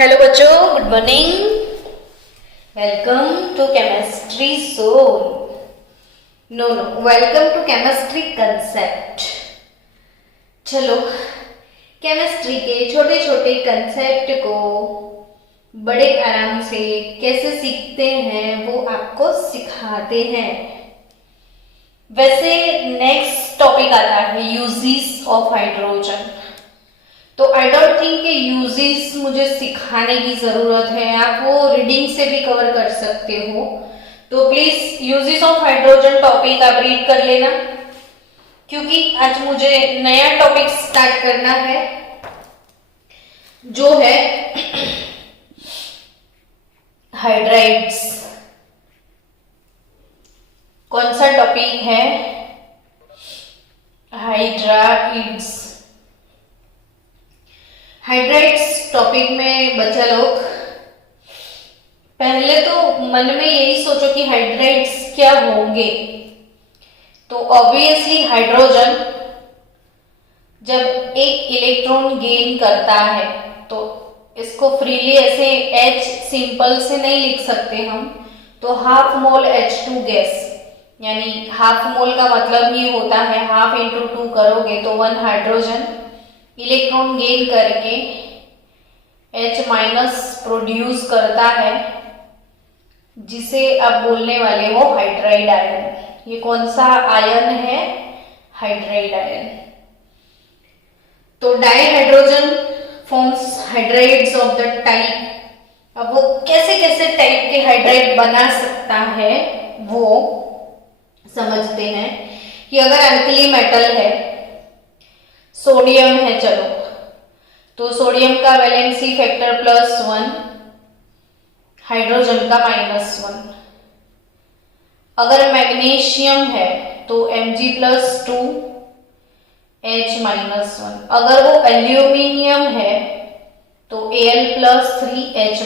Hello बच्चों, good morning. Welcome to chemistry zone. No, welcome to chemistry concept. चलो, chemistry के छोटे छोटे कंसेप्ट को बड़े आराम से कैसे सीखते हैं वो आपको सिखाते हैं। वैसे नेक्स्ट टॉपिक आता है यूजेस ऑफ हाइड्रोजन। तो आई डोंट थिंक कि यूजेस मुझे सिखाने की जरूरत है, आप वो रीडिंग से भी कवर कर सकते हो। तो please uses of hydrogen topic आप रीड कर लेना, क्योंकि आज मुझे नया टॉपिक स्टार्ट करना है जो है हाइड्राइड्स। कौन सा टॉपिक है? हाइड्राइड्स। हाइड्राइड्स टॉपिक में बच्चा लोग पहले तो मन में यही सोचो कि हाइड्राइड्स क्या होंगे। तो ऑब्वियसली हाइड्रोजन जब एक इलेक्ट्रॉन गेन करता है तो इसको फ्रीली ऐसे H सिंपल से नहीं लिख सकते हम। तो हाफ मोल H2 गैस, यानी हाफ मोल का मतलब ही होता है हाफ इंटू 2 करोगे तो 1 हाइड्रोजन इलेक्ट्रॉन गेन करके H माइनस प्रोड्यूस करता है, जिसे आप बोलने वाले हो हाइड्राइड आयन। ये कौन सा आयन है? Hydride ion. तो dihydrogen forms hydrides of the type. अब वो कैसे कैसे टाइप के हाइड्राइड बना सकता है वो समझते हैं। कि अगर अल्कली मेटल है, सोडियम है, चलो तो सोडियम का वैलेंसी फैक्टर +1, हाइड्रोजन का -1। अगर मैग्नीशियम है तो Mg+2 H-1। अगर वो एल्यूमिनियम है तो Al+3 H-।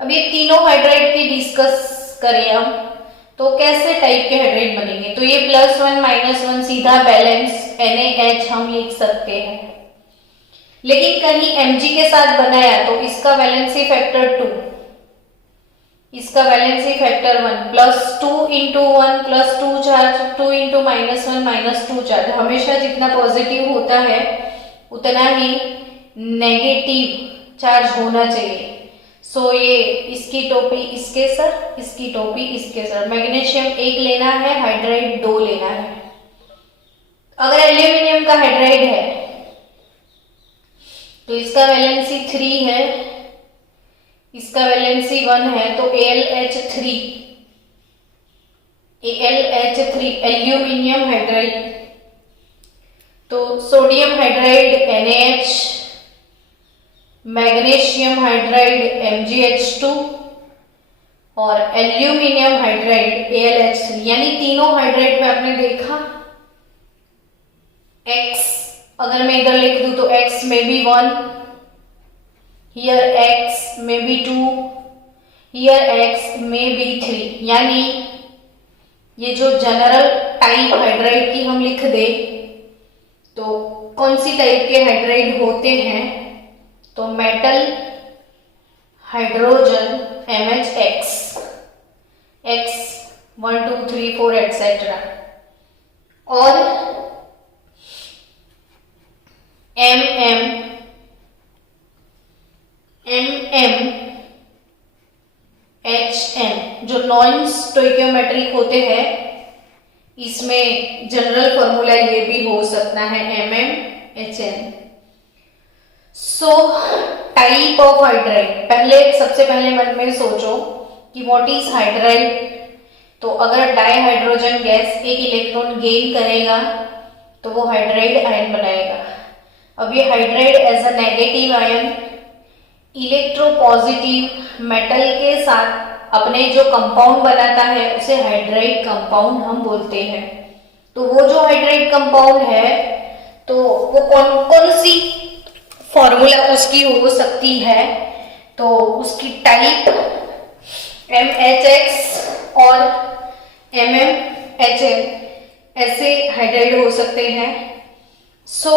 अब ये तीनों हाइड्राइड की डिस्कस करें हम तो कैसे टाइप के हाइड्राइड बनेंगे। तो ये +1 -1 सीधा बैलेंस NaH हम लिख सकते हैं। लेकिन कहीं Mg के साथ बनाया तो इसका वैलेंसी फैक्टर 2, इसका valency factor 1, +2 into 1 +2 charge, 2 into -1 -2 charge. हमेशा जितना पॉजिटिव होता है उतना ही नेगेटिव चार्ज होना चाहिए। सो ये इसकी टोपी इसके सर, इसकी टोपी इसके सर। मैग्नीशियम 1 लेना है, हाइड्राइड 2 लेना है। अगर एल्यूमिनियम का हाइड्राइड है तो इसका वैलेंसी 3 है, इसका वैलेंसी 1 है, तो AlH3 एल्यूमिनियम हाइड्राइड। तो sodium hydride NaH, magnesium hydride MgH2 और एल्यूमिनियम हाइड्राइड AlH3। यानी तीनों हाइड्राइड में आपने देखा X, अगर मैं इधर लिख दूं तो X में भी 1, हियर X में भी 2, हियर X में भी 3। यानी ये जो जनरल टाइप हाइड्राइड की हम लिख दे तो कौन सी टाइप के हाइड्राइड होते हैं? तो metal hydrogen MHX, X 1 2 3 4 etcetera, और HN जो नॉन स्टोइकियोमेट्रिक होते हैं। इसमें जनरल फॉर्मूला ये भी हो सकता है HN। So type of hydride, सबसे पहले मन में सोचो कि व्हाट इज हाइड्राइड। तो अगर डाइहाइड्रोजन गैस एक इलेक्ट्रॉन गेन करेगा तो वो हाइड्राइड आयन बनाएगा। अब ये hydride as a negative ion electropositive metal के साथ अपने जो कंपाउंड बनाता है उसे हाइड्राइड कंपाउंड हम बोलते हैं। तो वो जो हाइड्राइड कंपाउंड है तो वो कौन सी फॉर्मूला उसकी हो सकती है? तो उसकी टाइप MHX और MMHN ऐसे हाइड्राइड हो सकते हैं। सो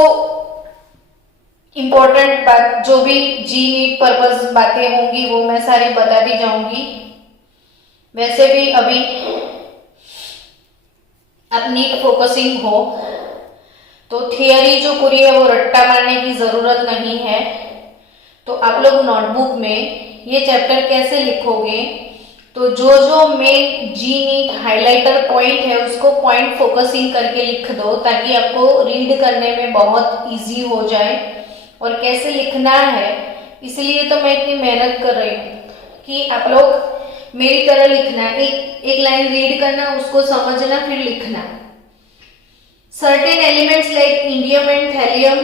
इम्पोर्टेंट बात जो भी जी नीट पर्पस बातें होंगी वो मैं सारी बताती जाऊंगी। वैसे भी अभी आप नीट फोकसिंग हो तो थियरी जो पूरी है वो रट्टा मारने की जरूरत नहीं है। तो आप लोग नोटबुक में ये चैप्टर कैसे लिखोगे, तो जो जो मेन जी नीट हाइलाइटर पॉइंट है उसको पॉइंट फोकसिंग करके लिख दो, ताकि आपको रीड करने में बहुत इजी हो जाए। और कैसे लिखना है इसलिए तो मैं इतनी मेहनत कर रही हूँ कि आप लोग मेरी तरह लिखना, एक लाइन रीड करना, उसको समझना, फिर लिखना। Certain elements like indium and thallium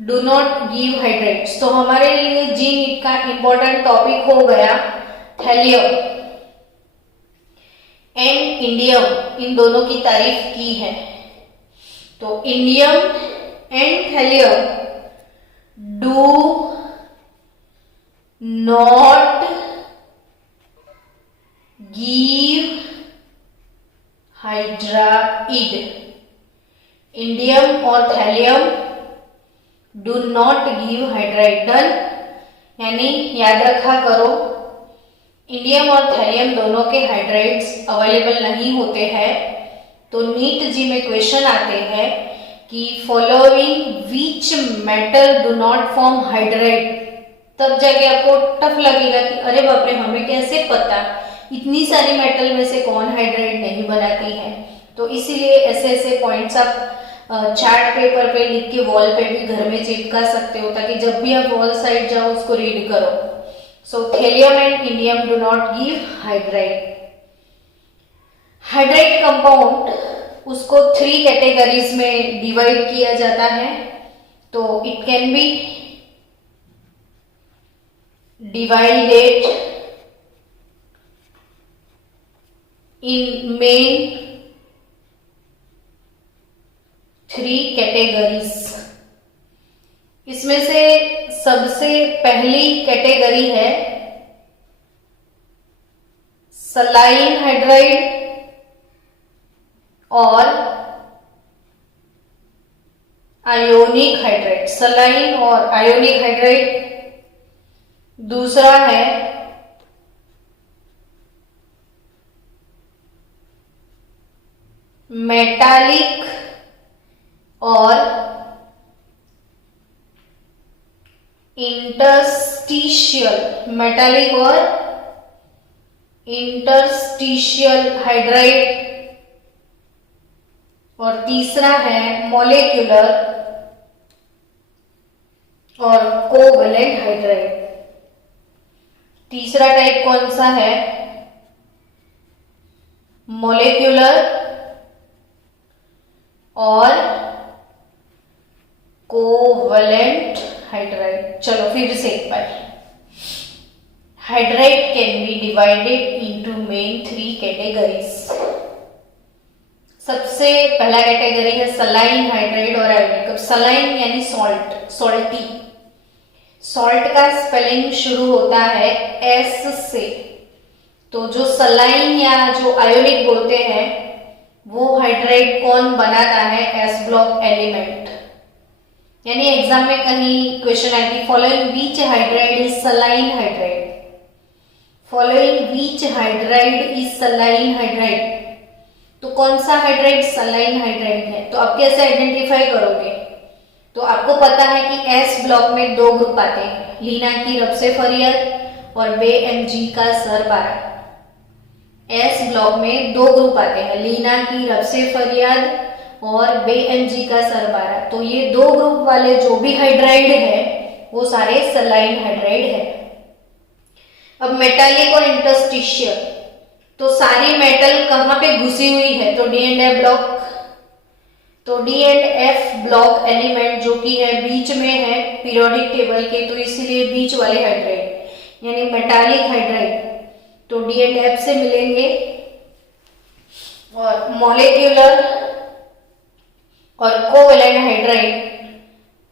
do not give hydrates. तो हमारे लिए जी नीट का इंपॉर्टेंट टॉपिक हो गया थैलियम एंड इंडियम, इन दोनों की तारीफ की है। तो indium and thallium do not give hydride. Indium और thallium do not give hydride. Done, यानी याद रखा करो इंडियम और थैलियम दोनों के हाइड्राइड्स अवेलेबल नहीं होते हैं। तो नीट जी में क्वेश्चन आते हैं कि following which metal do not form hydride, तब जाके आपको टफ लगेगा कि अरे बाप रे हमें कैसे पता, इतनी सारी मेटल में से कौन हाइड्राइड नहीं बनाती है। तो इसीलिए ऐसे ऐसे पॉइंट्स आप चार्ट पेपर पे लिख के वॉल पे भी घर में चिपका सकते हो, ताकि जब भी आप वॉल साइड जाओ उसको रीड करो। So thallium and indium do not give hydride. Hydride compound उसको 3 कैटेगरीज में डिवाइड किया जाता है। तो it can be divided in main 3 categories. इसमें से सबसे पहली कैटेगरी है सलाइन हाइड्राइड और आयोनिक हाइड्राइड। सलाइन और आयोनिक हाइड्राइड। दूसरा है मेटालिक और इंटरस्टिशियल। मेटालिक और इंटरस्टिशियल हाइड्राइड। और तीसरा है मॉलिक्यूलर और कोवैलेंट हाइड्राइड। तीसरा टाइप कौन सा है? मॉलिक्यूलर और कोवैलेंट हाइड्राइड। चलो फिर से एक बार। Hydride can be divided into main 3 categories. सबसे पहला कैटेगरी है सलाइन हाइड्राइड और आयोनिक। अब सलाइन यानी सॉल्ट, सॉल्टी। सॉल्ट का स्पेलिंग शुरू होता है एस से। तो जो सलाइन या जो आयोनिक बोलते हैं वो हाइड्राइड कौन बनाता है? S block element. यानी एग्जाम में कहीं क्वेश्चन आई थी following which hydride is saline hydride. Following which hydride is saline hydride. तो कौन सा हाइड्राइड सलाइन हाइड्राइड है? तो आप कैसे आइडेंटिफाई करोगे? तो आपको पता है कि एस ब्लॉक में 2 ग्रुप आते हैं, लीना की रब से फरियाद और बे एम जी का सरबारा। एस ब्लॉक में 2 ग्रुप आते हैं, लीना की रब से फरियाद और बे एम जी का सरबारा। तो ये 2 ग्रुप वाले जो भी हाइड्राइड है वो सारे सलाइन हाइड्राइड है। अब मेटालिक और इंटरस्टिशियल, तो सारी मेटल कहाँ पे घुसी हुई है? तो डी एंड एफ ब्लॉक। तो D and F block element जो कि है बीच में है पीरियोडिक टेबल के, तो इसीलिए बीच वाले हाइड्राइड यानी मेटालिक हाइड्राइड तो डी एंड एफ से मिलेंगे। और मॉलिक्यूलर और कोवैलेंट हाइड्राइड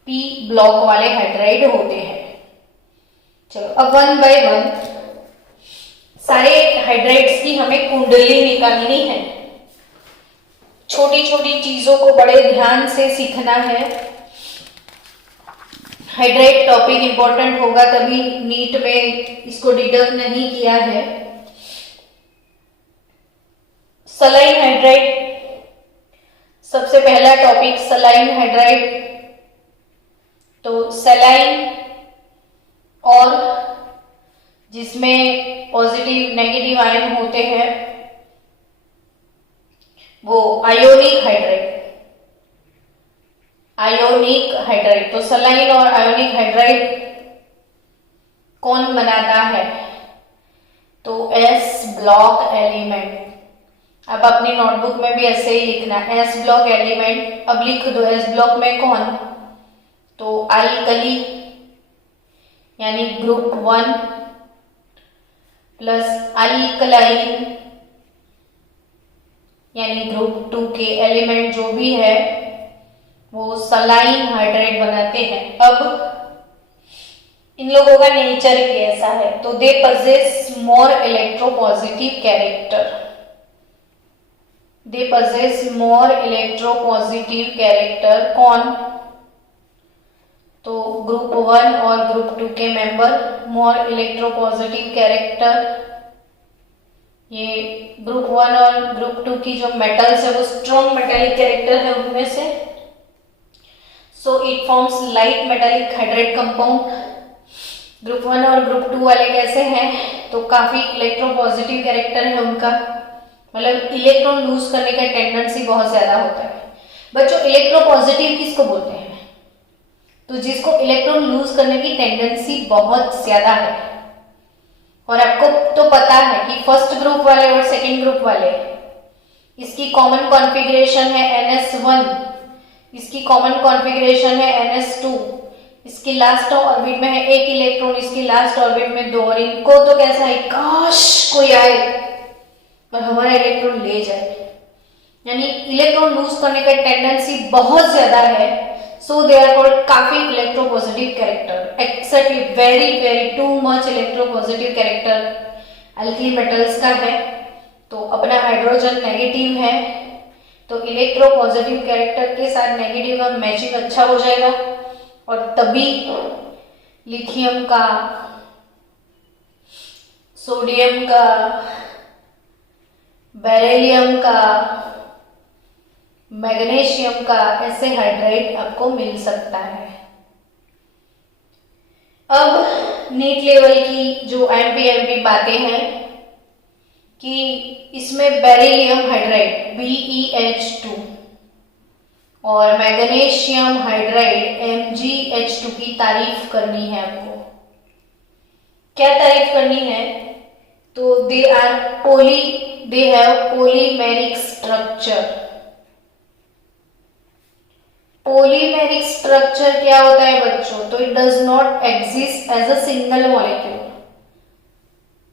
पी ब्लॉक वाले हाइड्राइड होते हैं। चलो अब 1 बाय 1 सारे हाइड्राइड्स की हमें कुंडली निकालनी है। छोटी छोटी चीजों को बड़े ध्यान से सीखना है। हाइड्राइड टॉपिक इंपॉर्टेंट होगा, तभी नीट में इसको डिडक्ट नहीं किया है। सलाइन हाइड्राइड, सबसे पहला टॉपिक सलाइन हाइड्राइड। तो सलाइन और जिसमें पॉजिटिव नेगेटिव आयन होते हैं वो आयोनिक हाइड्राइड, आयोनिक हाइड्राइड। तो सलाइन और आयोनिक हाइड्राइड कौन बनाता है? तो एस ब्लॉक एलिमेंट। अब अपनी नोटबुक में भी ऐसे ही लिखना, एस ब्लॉक एलिमेंट। अब लिख दो एस ब्लॉक में कौन? तो अल्कली यानी ग्रुप 1 प्लस अल्कलाइन यानी ग्रुप 2 के एलिमेंट जो भी है वो सलाइन हाइड्राइड बनाते हैं। अब इन लोगों का नेचर कैसा है? तो they possess more electropositive character, they possess more electropositive character. कौन? तो ग्रुप 1 और ग्रुप 2 के मेंबर मोर इलेक्ट्रोपॉजिटिव कैरेक्टर। ये ग्रुप 1 और ग्रुप 2 की जो मेटल्स है वो स्ट्रॉन्ग मेटालिक कैरेक्टर है उनमें से। So it forms light metallic hydride compound. Group 1 और ग्रुप 2 वाले कैसे हैं? तो काफी इलेक्ट्रोपॉजिटिव कैरेक्टर है उनका, मतलब इलेक्ट्रॉन लूज करने का टेंडेंसी बहुत ज्यादा होता है। बच्चों इलेक्ट्रोपॉजिटिव किसको बोलते हैं? तो जिसको इलेक्ट्रॉन लूज करने की टेंडेंसी बहुत ज्यादा है। और आपको तो पता है कि फर्स्ट ग्रुप वाले और सेकेंड ग्रुप वाले, इसकी कॉमन कॉन्फ़िगरेशन है NS1, इसकी कॉमन कॉन्फ़िगरेशन है NS2, इसकी लास्ट ऑर्बिट में है एक इलेक्ट्रॉन, इसकी लास्ट ऑर्बिट में 2। और इनको तो कैसा है, काश कोई आए और हमारा इलेक्ट्रॉन ले जाए, यानी इलेक्ट्रॉन लूज करने का टेंडेंसी बहुत ज्यादा है। सो दे आर कॉल्ड काफी electropositive character, exactly very too much electropositive character alkali metals का है। तो अपना हाइड्रोजन नेगेटिव है, तो इलेक्ट्रोपॉजिटिव कैरेक्टर के साथ नेगेटिव का मैचिंग अच्छा हो जाएगा और तभी लिथियम का, सोडियम का, बेरिलियम का, मैग्नीशियम का ऐसे हाइड्राइड आपको मिल सकता है। अब नीट लेवल की जो एमपी बातें हैं कि इसमें बेरिलियम हाइड्राइड BeH2 और मैग्नीशियम हाइड्राइड MgH2 की तारीफ करनी है आपको। क्या तारीफ करनी है? तो they have polymeric structure. Polymeric structure क्या होता है बच्चों? तो it does not exist as a single molecule.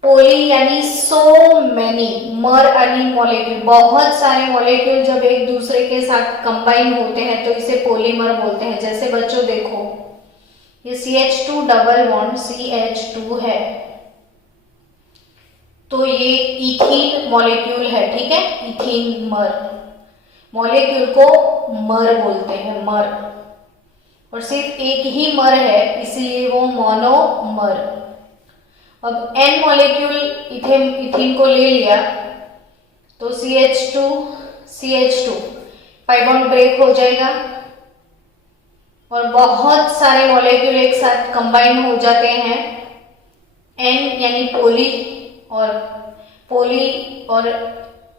Poly यानी सो मेनी, मर यानी मॉलिक्यूल, बहुत सारे मॉलिक्यूल जब एक दूसरे के साथ कंबाइन होते हैं तो इसे पॉलीमर बोलते हैं। जैसे बच्चों देखो ये CH2 डबल बॉन्ड CH2 है, तो ये इथीन मॉलिक्यूल है, ठीक है, इथीन मर मॉलिक्यूल को मर बोलते हैं, मर। और सिर्फ एक ही मर है इसलिए वो मोनोमर। अब N मॉलिक्यूल इथीन को ले लिया तो CH2 पाई बॉन्ड ब्रेक हो जाएगा और बहुत सारे मॉलिक्यूल एक साथ कंबाइन हो जाते हैं। N यानी पोली और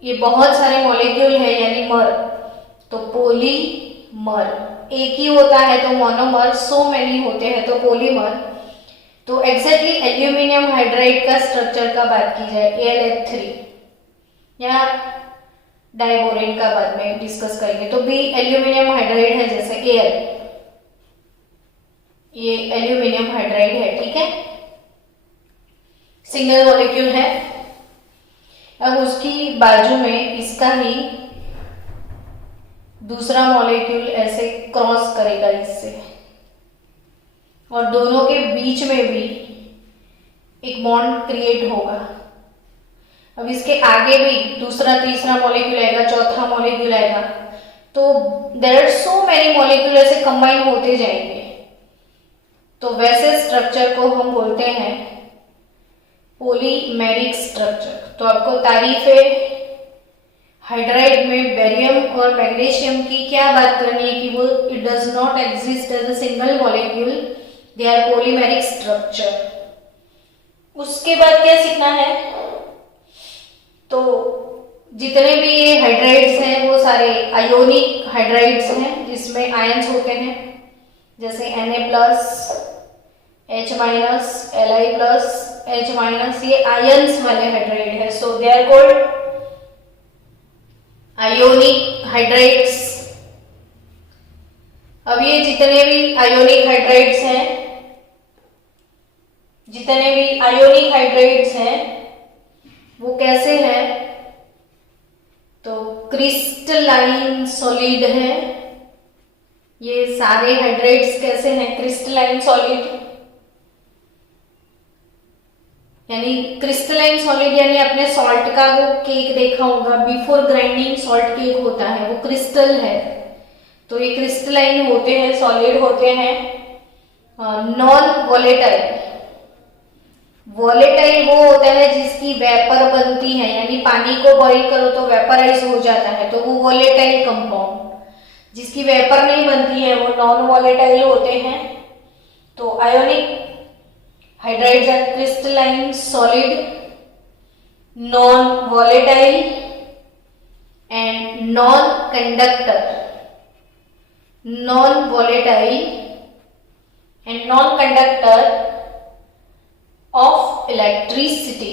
ये बहुत सारे मॉलिक्यूल है यानी मर, तो पॉलीमर। एक ही होता है तो मोनोमर, सो मेनी होते हैं तो पॉलीमर। तो एग्जैक्टली एल्यूमिनियम हाइड्राइड का स्ट्रक्चर का बात की जाए AlF3 या डाइबोरेन का बाद में डिस्कस करेंगे, तो भी एल्यूमिनियम हाइड्राइड है, जैसे Al, ये एल्यूमिनियम हाइड्राइड है, ठीक है, सिंगल मॉलिक्यूल है। अब उसकी बाजू में इसका ही दूसरा मॉलिक्यूल ऐसे क्रॉस करेगा इससे और दोनों के बीच में भी एक बॉन्ड क्रिएट होगा। अब इसके आगे भी दूसरा तीसरा मॉलिक्यूल आएगा, चौथा मॉलिक्यूल आएगा, तो there are so many molecule ऐसे कंबाइन होते जाएंगे। तो वैसे स्ट्रक्चर को हम बोलते हैं पॉलीमेरिक स्ट्रक्चर। तो आपको तारीफ है हाइड्राइड में बेरियम और मैग्नीशियम की क्या बात करनी है कि वो it does not exist as a single molecule, they are polymeric structure. उसके बाद क्या सीखना है, तो जितने भी ये हाइड्राइड्स हैं वो सारे आयोनिक हाइड्राइड्स हैं जिसमें आयंस होते हैं, जैसे Na+, H-, Li+, H-, ये आयंस वाले हाइड्राइड है। So they are called ionic hydrides. अब ये जितने भी आयोनिक हाइड्राइड्स हैं वो कैसे हैं, तो क्रिस्टलाइन सॉलिड है। ये सारे हाइड्राइड्स कैसे हैं, क्रिस्टलाइन सॉलिड, यानी क्रिस्टलाइन सॉलिड यानी अपने सॉल्ट का वो केक देखा होगा, बिफोर ग्राइंडिंग सॉल्ट केक होता है, वो क्रिस्टल है। तो ये क्रिस्टलाइन होते हैं, सॉलिड होते हैं। नॉन वॉलेटाइल, वॉलेटाइल वो होता है जिसकी वेपर बनती है, यानी पानी को बॉईल करो तो वेपराइज हो जाता है, तो वो वॉलेटाइल कंपाउंड। जिसकी वेपर नहीं बनती है वो नॉन वॉलेटाइल होते हैं। तो ionic hydrides are crystalline solid, non volatile and non conductor, non volatile and non conductor of electricity.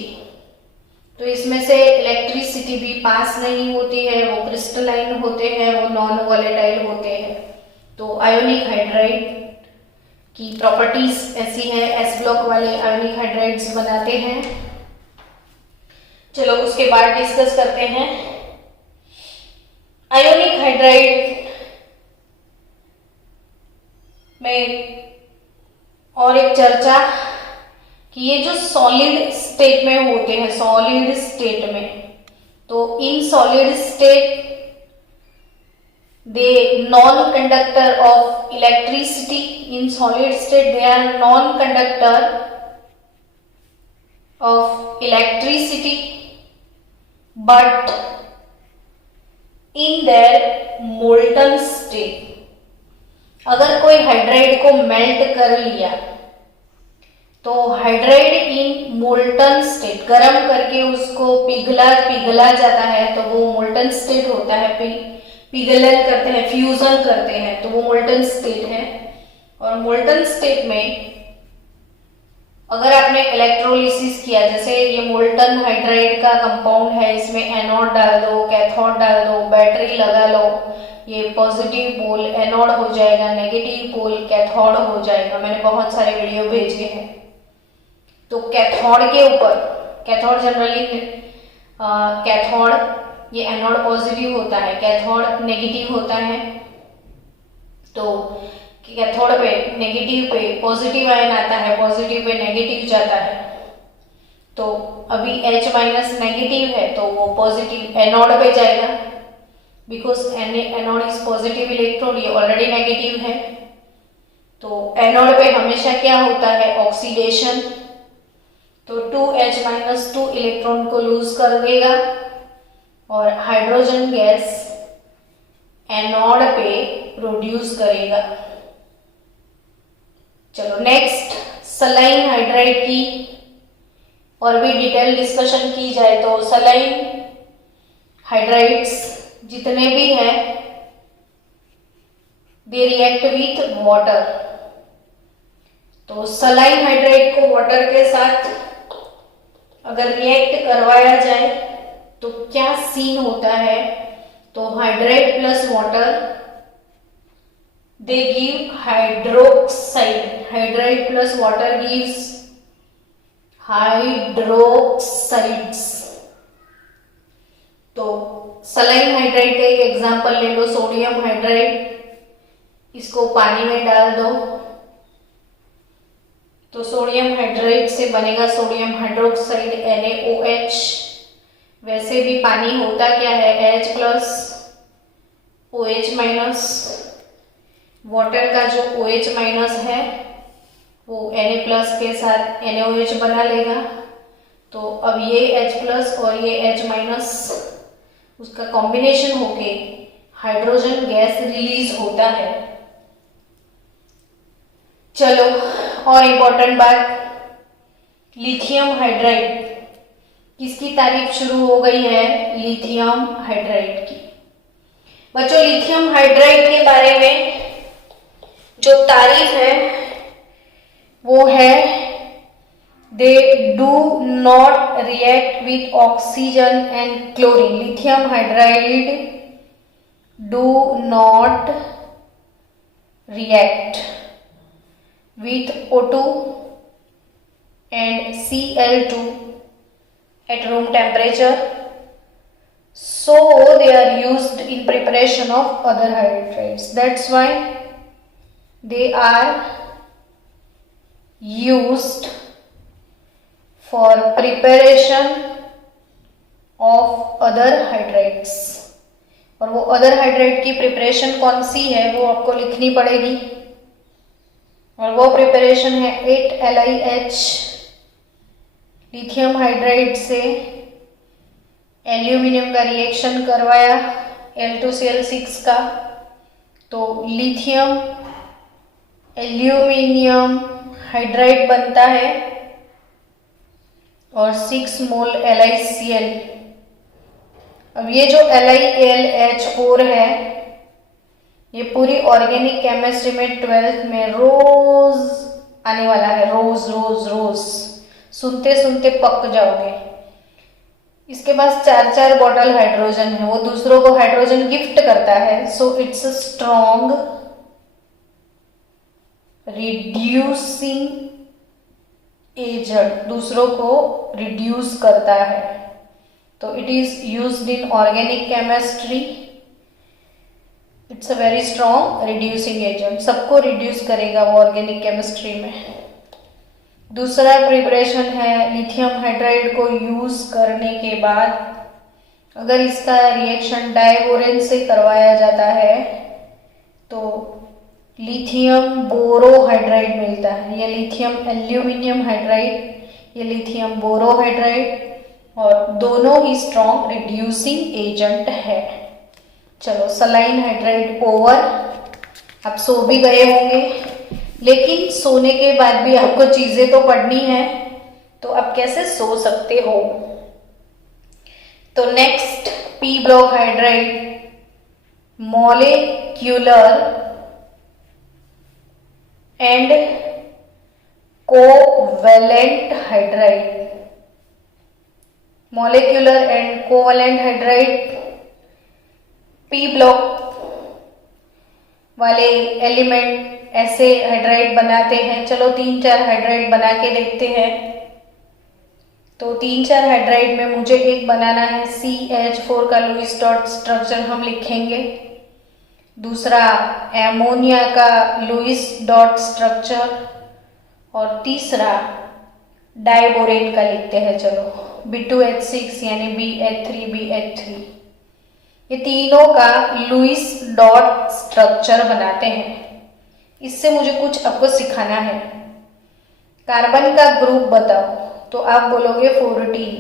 तो इसमें से इलेक्ट्रिसिटी भी पास नहीं होती है, वो क्रिस्टलाइन होते हैं, वो नॉन वॉलेटाइल होते हैं। तो आयोनिक हाइड्राइड की प्रॉपर्टीज ऐसी है, एस ब्लॉक वाले आयोनिक हाइड्राइड्स बनाते हैं। चलो उसके बाद डिस्कस करते हैं आयोनिक हाइड्राइड में और एक चर्चा कि ये जो सॉलिड स्टेट में होते हैं, सॉलिड स्टेट में, तो in solid state they non conductor of electricity, in solid state they are non conductor of electricity, but in their molten state. अगर कोई हाइड्राइड को मेल्ट कर लिया तो हाइड्राइड इन मोल्टन स्टेट, गर्म करके उसको पिघला जाता है, तो वो मोल्टन स्टेट होता है। पिघलन करते हैं, फ्यूजन करते हैं, तो वो मोल्टन स्टेट है। और मोल्टन स्टेट में अगर आपने इलेक्ट्रोलिसिस किया, जैसे ये मोल्टन हाइड्राइड का कंपाउंड है, इसमें एनोड डाल दो, कैथोड डाल दो, बैटरी लगा लो, ये पॉजिटिव पोल एनोड हो जाएगा, नेगेटिव पोल कैथोड हो जाएगा। मैंने बहुत सारे वीडियो भेजे हैं। तो कैथोड के ऊपर, कैथोड जनरली कैथोड ये एनोड पॉजिटिव होता है, कैथोड नेगेटिव होता है। तो कैथोड पे नेगेटिव पे पॉजिटिव आयन आता है, पॉजिटिव पे नेगेटिव जाता है। तो अभी H- नेगेटिव है तो वो पॉजिटिव एनोड पे जाएगा, because anode is positive electrode, ये ऑलरेडी नेगेटिव है। तो एनोड पे हमेशा क्या होता है, ऑक्सीडेशन। तो 2H- 2 इलेक्ट्रॉन को लूज कर देगा और हाइड्रोजन गैस एनोड पे प्रोड्यूस करेगा। चलो नेक्स्ट, सलाइन हाइड्राइड की और भी डिटेल डिस्कशन की जाए तो सलाइन हाइड्राइड्स जितने भी हैं दे रिएक्ट विथ वाटर। तो सलाइन हाइड्राइड को वाटर के साथ अगर रिएक्ट करवाया जाए तो क्या सीन होता है, तो hydride plus water they give hydroxide, hydride plus water gives hydroxides. तो सलाइन हाइड्राइड का एक एग्जांपल ले लो, सोडियम हाइड्राइड, इसको पानी में डाल दो तो सोडियम हाइड्राइड से बनेगा सोडियम हाइड्रोक्साइड NaOH। वैसे भी पानी होता क्या है, H+ OH-। वाटर का जो OH- है वो Na+ के साथ NaOH बना लेगा। तो अब ये H+ और ये H- उसका कॉम्बिनेशन होके हाइड्रोजन गैस रिलीज होता है। चलो, और इम्पोर्टेंट बात, लिथियम हाइड्राइड, किसकी तारीफ शुरू हो गई है? लिथियम हाइड्राइड की। बच्चों, लिथियम हाइड्राइड के बारे में जो तारीफ है वो है, they do not react with oxygen and chlorine. Lithium hydride do not react with O2 and Cl2 at room temperature, so they are used in preparation of other hydrides. That's why they are used for preparation of other hydrides. और वो other hydride की preparation कौन सी है वो आपको लिखनी पड़ेगी, और वो प्रिपरेशन है 8LiH। लिथियम हाइड्राइड से एल्यूमिनियम का रिएक्शन करवाया Al2Cl6 का, तो लिथियम एल्यूमिनियम हाइड्राइड बनता है और 6 मोल LiCl। अब ये जो LiLH4 है, ये पूरी ऑर्गेनिक केमिस्ट्री में 12th में रोज आने वाला है। रोज रोज रोज सुनते सुनते पक जाओगे। इसके पास 4 बॉटल हाइड्रोजन है, वो दूसरों को हाइड्रोजन गिफ्ट करता है। So it's a strong reducing agent, दूसरों को रिड्यूस करता है। तो it is used in organic chemistry. It's a very strong reducing agent, सबको रिड्यूस करेगा वो ऑर्गेनिक केमिस्ट्री में। दूसरा प्रिपरेशन है, लिथियम हाइड्राइड को यूज करने के बाद अगर इसका रिएक्शन डाइबोरेन से करवाया जाता है तो लिथियम बोरोहाइड्राइड मिलता है। ये लिथियम एल्यूमिनियम हाइड्राइड, ये लिथियम बोरोहाइड्राइड, और दोनों ही स्ट्रॉन्ग रिड्यूसिंग एजेंट है। चलो, सलाइन हाइड्राइड ओवर। आप सो भी गए होंगे, लेकिन सोने के बाद भी आपको चीजें तो पढ़नी है, तो आप कैसे सो सकते हो? तो next, P block hydride, molecular and covalent hydride. Molecular and covalent hydride P block वाले एलिमेंट ऐसे हाइड्राइड बनाते हैं। चलो 3-4 हाइड्राइड बना के देखते हैं। तो 3-4 हाइड्राइड में मुझे एक बनाना है, CH4 का लुईस डॉट स्ट्रक्चर हम लिखेंगे। दूसरा एमोनिया का लुईस डॉट स्ट्रक्चर, और तीसरा डाइबोरेन का लिखते हैं। चलो, B2H6 यानी BH3BH3, ये तीनों का लुईस डॉट स्ट्रक्चर बनाते हैं। इससे मुझे कुछ आपको सिखाना है। कार्बन का ग्रुप बताओ, तो आप बोलोगे 14।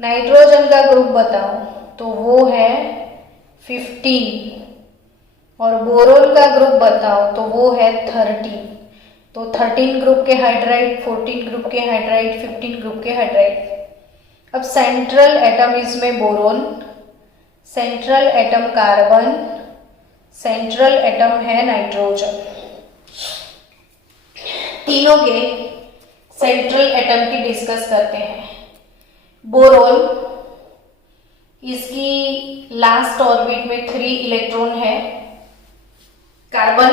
नाइट्रोजन का ग्रुप बताओ, तो वो है 15। और बोरोन का ग्रुप बताओ, तो वो है 13। तो 13 ग्रुप के हाइड्राइड, 14 ग्रुप के हाइड्राइड, 15 ग्रुप के हाइड्राइड। अब सेंट्रल एटम इसमें boron, central atom carbon, central atom है नाइट्रोजन। तीनों के सेंट्रल एटम की डिस्कस करते हैं। बोरोन, इसकी लास्ट ऑर्बिट में 3 इलेक्ट्रॉन है। कार्बन,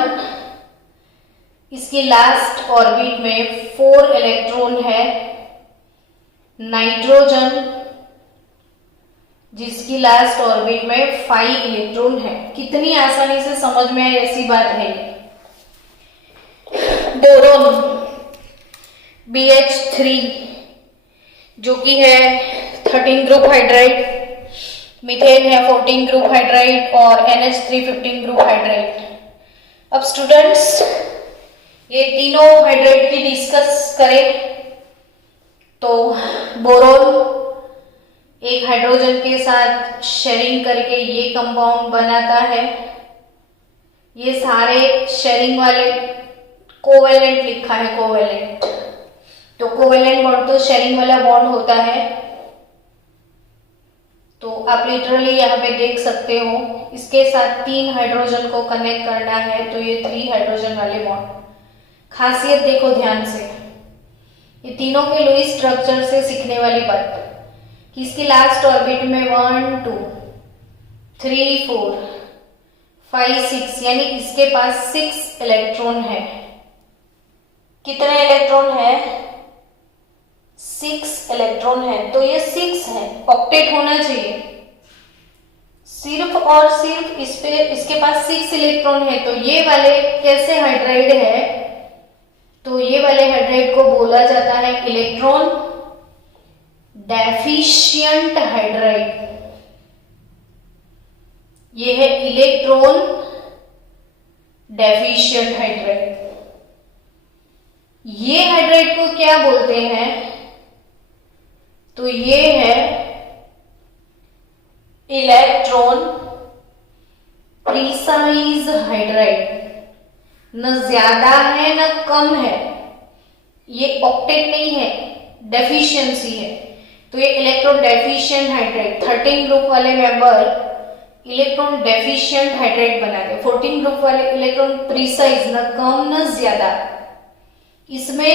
इसकी लास्ट ऑर्बिट में 4 इलेक्ट्रॉन है। नाइट्रोजन, जिसकी लास्ट ऑर्बिट में 5 इलेक्ट्रॉन है। कितनी आसानी से समझ में आई, ऐसी बात है। बोरोन BH3 जो कि है 13 ग्रुप हाइड्राइड, मीथेन है 14 ग्रुप हाइड्राइड, और NH3 15 ग्रुप हाइड्राइड। अब स्टूडेंट्स, ये तीनों हाइड्राइड की डिस्कस करें तो बोरोन एक हाइड्रोजन के साथ शेयरिंग करके ये कंपाउंड बनाता है। ये सारे शेयरिंग वाले कोवेलेंट लिखा है, कोवेलेंट। तो कोवेलेंट बॉन्ड तो शेयरिंग वाला बॉन्ड होता है। तो आप लिटरली यहाँ पे देख सकते हो, इसके साथ 3 हाइड्रोजन को कनेक्ट करना है, तो ये 3 हाइड्रोजन वाले बॉन्ड। खासियत देखो ध्यान से, ये तीनों के लुईस स्ट्रक्चर से सीखने वाली बात कि इसकी लास्ट ऑर्बिट में 1 2 3 4 5 6 यानी इसके पास 6 इलेक्ट्रॉन है। कितने इलेक्ट्रॉन है? 6 इलेक्ट्रॉन है। तो ये 6 है, ऑक्टेट होना चाहिए। सिर्फ और सिर्फ इसके पास 6 इलेक्ट्रॉन है। तो ये वाले कैसे हाइड्राइड है? तो ये वाले हाइड्राइड को बोला जाता है इलेक्ट्रॉन डेफिशिएंट हाइड्राइड। ये है इलेक्ट्रॉन डेफिशिएंट हाइड्राइड। ये हाइड्राइड को क्या बोलते हैं? तो ये है इलेक्ट्रॉन प्रिसाइज हाइड्राइड। न ज्यादा है न कम है, ये ऑक्टेट नहीं है, डेफिशिएंसी है। तो ये इलेक्ट्रॉन डेफिशिएंट हाइड्राइड, 13 ग्रुप वाले मेंबर इलेक्ट्रॉन डेफिशिएंट हाइड्राइड बनाते। 14 ग्रुप वाले इलेक्ट्रॉन प्रिसाइज, न कम न ज्यादा। इसमें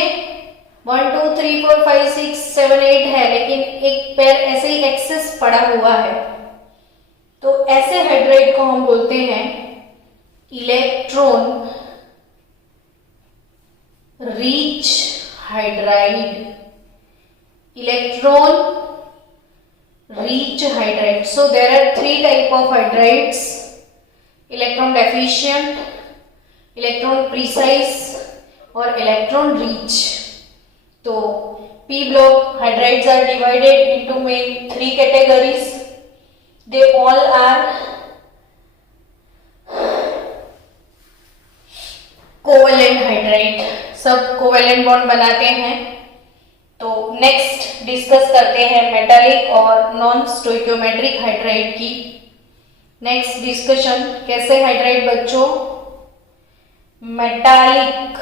1 2 3 4 5 6 7 8 है, लेकिन एक पैर ऐसे ही एक्सेस पड़ा हुआ है। तो ऐसे हाइड्राइड को हम बोलते हैं electron rich hydride. Electron rich hydride. So there are 3 type of hydrides: electron deficient, electron precise और electron rich. तो P block hydrides are divided into main 3 categories. They all are covalent hydride, सब covalent bond बनाते हैं। तो next discuss करते हैं metallic और non stoichiometric hydride की। नेक्स्ट डिस्कशन कैसे हाइड्राइड बच्चों? मेटालिक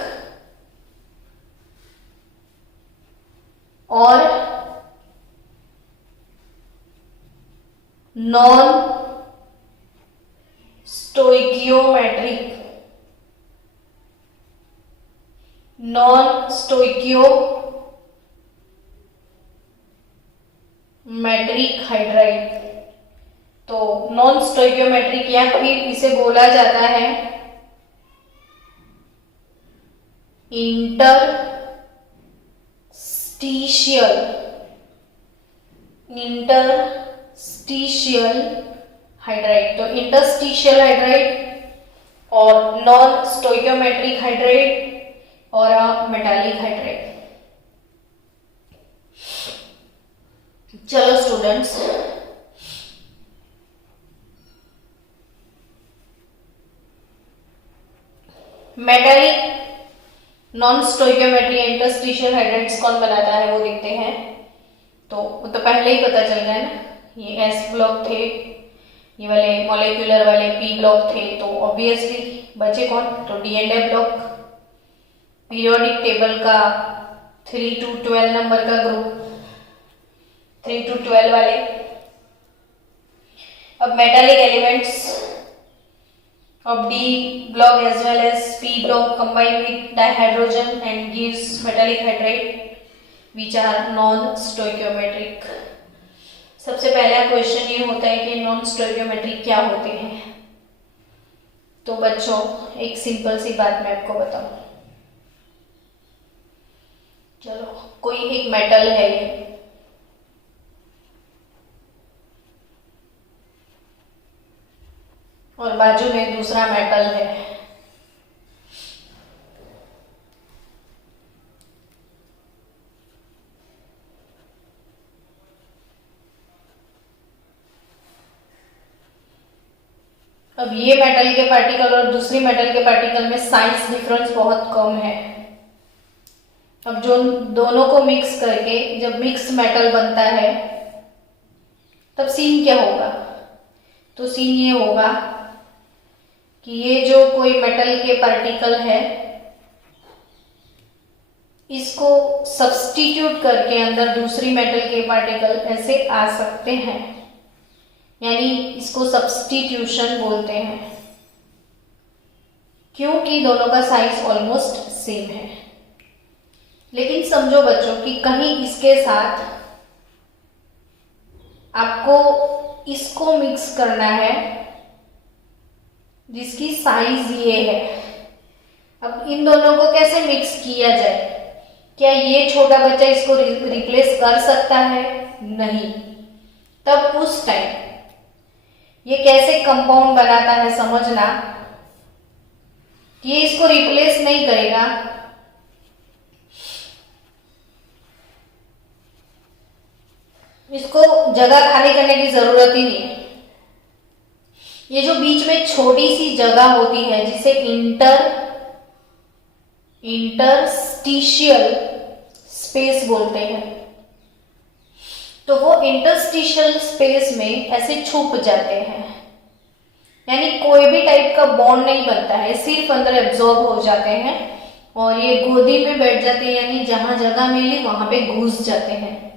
और non stoichiometric. Non stoichiometric hydride. तो नॉन स्टोइकियोमेट्रिक या फिर इसे बोला जाता है इंटरस्टिशियल हाइड्राइड। तो इंटरस्टिशियल हाइड्राइड और नॉन स्टोइकियोमेट्रिक हाइड्राइड और मेटालिक हाइड्राइड। चलो students, metallic non stoichiometric interstitial hydrides कौन बनाता है वो देखते हैं। तो वो तो पहले ही पता चल गया ना, ये एस ब्लॉक थे, ये वाले मॉलिक्यूलर वाले पी ब्लॉक थे। तो ऑब्वियसली बचे कौन? तो D and A block, periodic table का 3 to 12 नंबर का ग्रुप, 3 to 12 वाले। अब metallic elements of D block as well as P block combine with dihydrogen and gives metallic hydride which are non-stoichiometric. सबसे पहला question ये होता है कि नॉन स्टोइकियोमेट्रिक क्या होते हैं। तो बच्चों एक सिंपल सी बात मैं आपको बताऊं। चलो, कोई एक मेटल है ये, और बाजू में दूसरा मेटल है। अब ये मेटल के पार्टिकल और दूसरी मेटल के पार्टिकल में साइज डिफरेंस बहुत कम है। अब जो दोनों को मिक्स करके जब मिक्स मेटल बनता है तब सीन क्या होगा? तो सीन ये होगा कि ये जो कोई मेटल के पार्टिकल है इसको सब्स्टिट्यूट करके अंदर दूसरी मेटल के पार्टिकल ऐसे आ सकते हैं, यानी इसको सब्स्टिट्यूशन बोलते हैं, क्योंकि दोनों का साइज ऑलमोस्ट सेम है। लेकिन समझो बच्चों कि कहीं इसके साथ आपको इसको मिक्स करना है जिसकी साइज ये है। अब इन दोनों को कैसे मिक्स किया जाए? क्या ये छोटा बच्चा इसको रिप्लेस कर सकता है? नहीं। तब उस टाइम ये कैसे कंपाउंड बनाता है समझना। ये इसको रिप्लेस नहीं करेगा, इसको जगह खाली करने की जरूरत ही नहीं है। ये जो बीच में छोटी सी जगह होती है जिसे इंटरस्टिशियल स्पेस बोलते हैं, तो वो इंटरस्टिशियल स्पेस में ऐसे छुप जाते हैं, यानी कोई भी टाइप का बॉन्ड नहीं बनता है, सिर्फ अंदर एब्जॉर्ब हो जाते हैं और ये गोदी में बैठ जाते हैं, यानी जहां जगह मिली वहां पे घुस जाते हैं।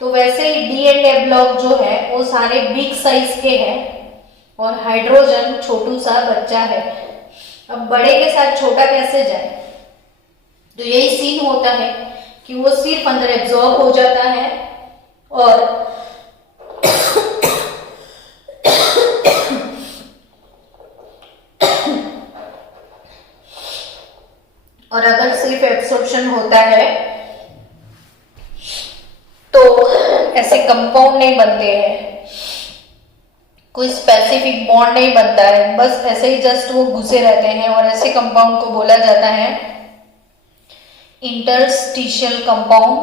तो वैसे ही डी एंड ए ब्लॉक जो है वो सारे बिग साइज के हैं और हाइड्रोजन छोटू सा बच्चा है। अब बड़े के साथ छोटा कैसे जाए? तो यही सीन होता है कि वो सिर्फ अंदर एब्जॉर्ब हो जाता है और अगर सिर्फ एब्सॉर्प्शन होता है तो ऐसे कंपाउंड नहीं बनते हैं, कोई स्पेसिफिक बॉन्ड नहीं बनता है, बस ऐसे ही जस्ट वो घुसे रहते हैं और ऐसे कंपाउंड को बोला जाता है इंटरस्टिशियल कंपाउंड,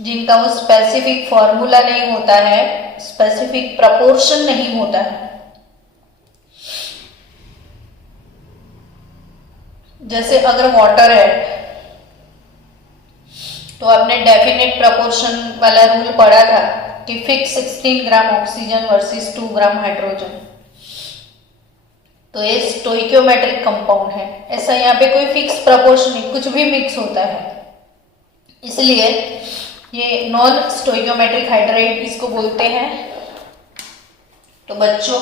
जिनका वो स्पेसिफिक फॉर्मूला नहीं होता है, स्पेसिफिक प्रपोर्शन नहीं होता है। जैसे अगर वाटर है तो आपने डेफिनेट प्रपोर्शन वाला रूल पढ़ा था कि fix 16 gram oxygen versus 2 gram hydrogen, तो ये स्टोइकियोमेट्रिक कंपाउंड है। ऐसा यहाँ पे कोई फिक्स प्रपोर्शन नहीं, कुछ भी मिक्स होता है, इसलिए ये नॉन स्टोइकियोमेट्रिक हाइड्राइड इसको बोलते हैं। तो बच्चों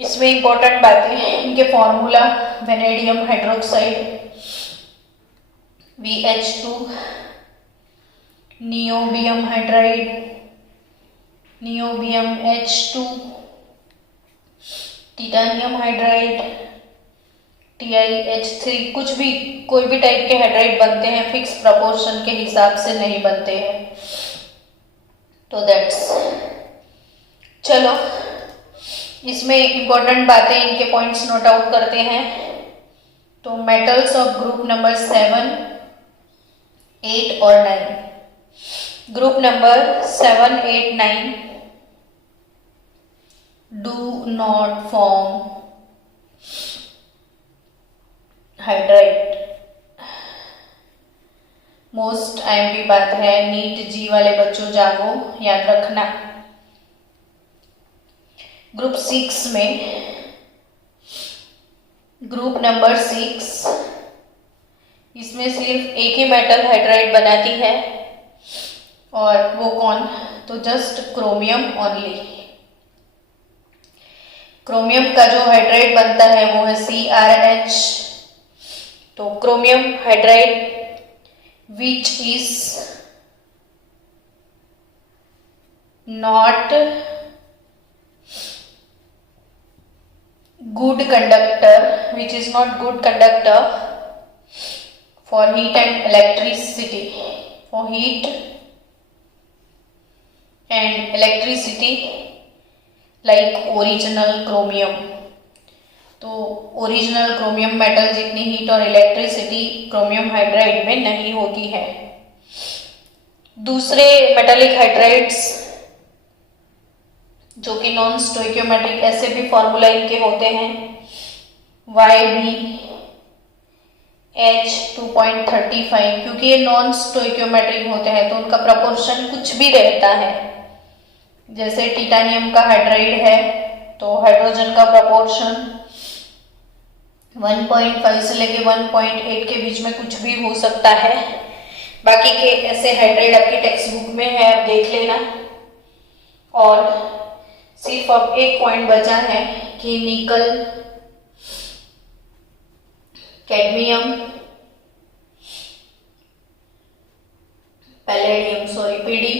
इसमें इंपॉर्टेंट बातें, इनके formula vanadium hydroxide VH2, niobium hydride niobium H2, titanium hydride TiH3, कुछ भी कोई भी टाइप के हाइड्राइड बनते हैं फिक्स प्रपोर्शन के हिसाब से नहीं बनते हैं। तो दैट्स, चलो इसमें इंपॉर्टेंट बातें, इनके पॉइंट्स नोट आउट करते हैं। तो मेटल्स ऑफ ग्रुप नंबर 7, 8 और 9, group number 7, 8, 9 do not form hydride. Most IMP बात है, नीट जी वाले बच्चों जागो, याद रखना। ग्रुप 6 में, ग्रुप नंबर 6, इसमें सिर्फ एक ही मेटल हाइड्राइड बनाती है और वो कौन? तो जस्ट क्रोमियम ओनली। क्रोमियम का जो हाइड्राइड बनता है वो है CrH। तो chromium hydride which is not good conductor, which is not good conductor for heat and electricity, for heat and electricity like original chromium। तो ओरिजिनल क्रोमियम मेटल जितनी heat और इलेक्ट्रिसिटी क्रोमियम हाइड्राइड में नहीं होती है। दूसरे metallic hydrides जो कि नॉन स्टोइकियोमेट्रिक, ऐसे भी फॉर्मूला इनके होते हैं, YbH 2.35, क्योंकि ये नॉन स्टोइकियोमेट्रिक होते हैं तो उनका प्रपोर्शन कुछ भी रहता है। जैसे टिटानियम का हाइड्राइड है तो हाइड्रोजन का प्रपोर्शन 1.5 से लेके 1.8 के बीच में कुछ भी हो सकता है। बाकी के ऐसे हाइड्राइड आपकी टेक्स्ट बुक में है, आप देख लेना। और सिर्फ अब एक पॉइंट बचा है कि nickel, cadmium, PD,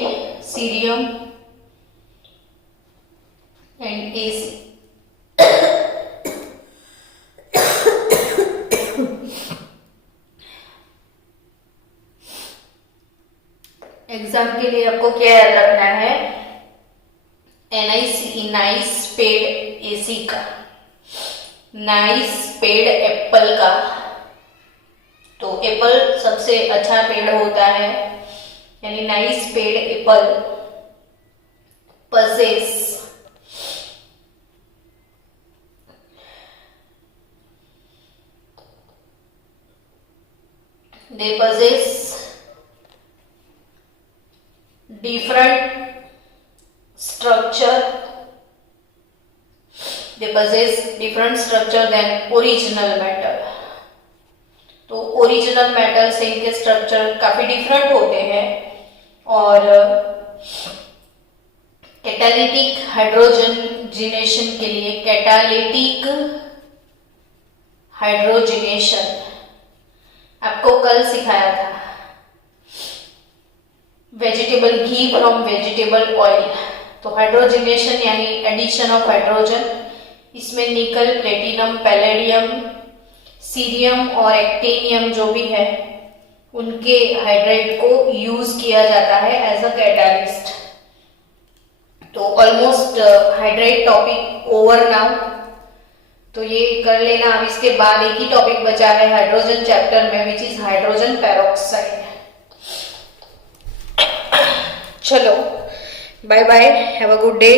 cerium and AC. Exam के लिए आपको क्या याद रखना है, NiC, नाइस पेड़ AC का, नाइस पेड़ एप्पल का। तो एप्पल सबसे अच्छा पेड़ होता है, यानी नाइस पेड़ Apple possess different structure, they possess different structure than original metal। तो ओरिजिनल मेटल से इनके स्ट्रक्चर काफी डिफरेंट होते हैं। और कैटालिटिक हाइड्रोजनेशन के लिए, कैटालिटिक हाइड्रोजनेशन आपको कल सिखाया था, vegetable ghee from vegetable oil. तो हाइड्रोजनेशन यानी एडिशन ऑफ हाइड्रोजन, इसमें निकल, प्लेटिनम, पैलेडियम, सीरियम और एक्टिनियम जो भी है उनके हाइड्राइड को यूज किया जाता है एज अ कैटालिस्ट। तो almost hydride topic over now, तो ये कर लेना। अब इसके बाद एक ही टॉपिक बचा है हाइड्रोजन चैप्टर में, विच इज हाइड्रोजन पेरोक्साइड। चलो bye bye, have a good day.